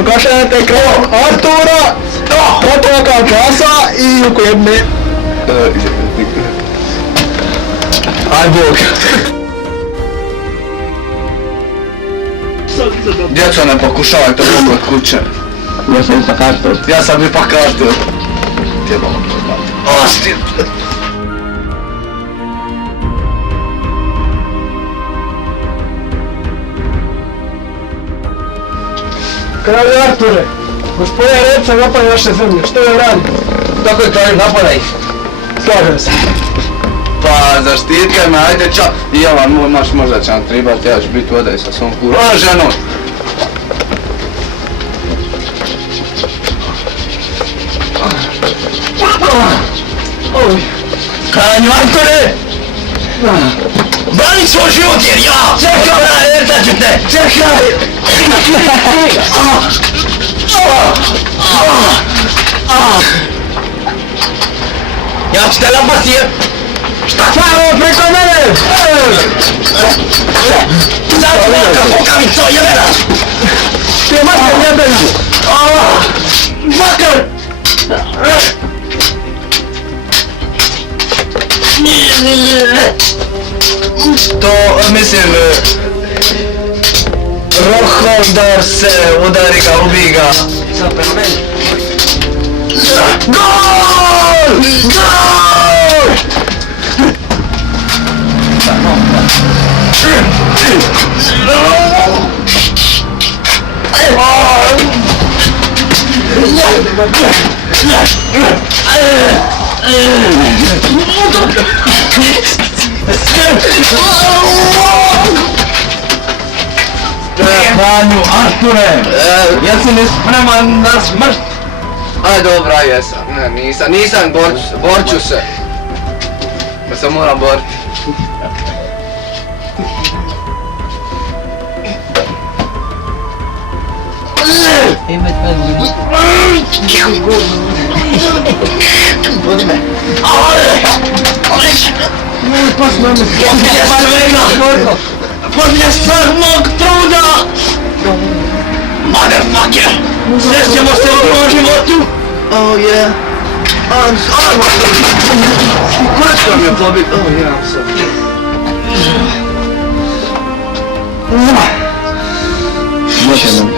Proglašajete Kraljom Artura, potomaka Krasa i ukojebne. Aj Bog. Djeco, ne pokušavajte ovo kod kuće. Ja sam ipak Artur. Ja sam ipak Artur. Tjebalo me. Ostim. Kralj Arture, gospodin Reca napada naše zemlje, što je radi? Tako je kralj, napadaj. Slažem se. Pa zaštite me, ajde ča. I ja vam možda će vam tribati, ja ću biti ovdje sa svom kurom. O, ženo! Kralju Arture! Brani svoj život jer ja! Čekaj! Reca ću te! Čekaj! Ja ću te napasti jer... Šta? Stvarno preko mene! Sad ću velika kukavico jebena! Ti je mater jebena! Makar! To, mislim... Rohodor se udari ga, ubij ga. Sad prema meni. Gol! Gol! Kralju Arture! Jesi li spreman na smrt? Aj dobra, jesam. Ne, nisam, borću se. Ja se moram boriti. Vodi me. Poslije svog truda! Motherfucker! Srećemo se u ovom životu! Oh yeah. I'm sorry. Koliko mi je pobit? Oh yeah, I'm sorry. Još jednom.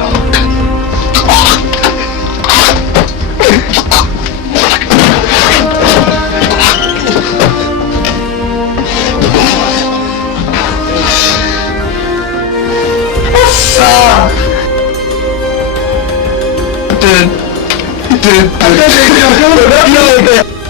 Dude.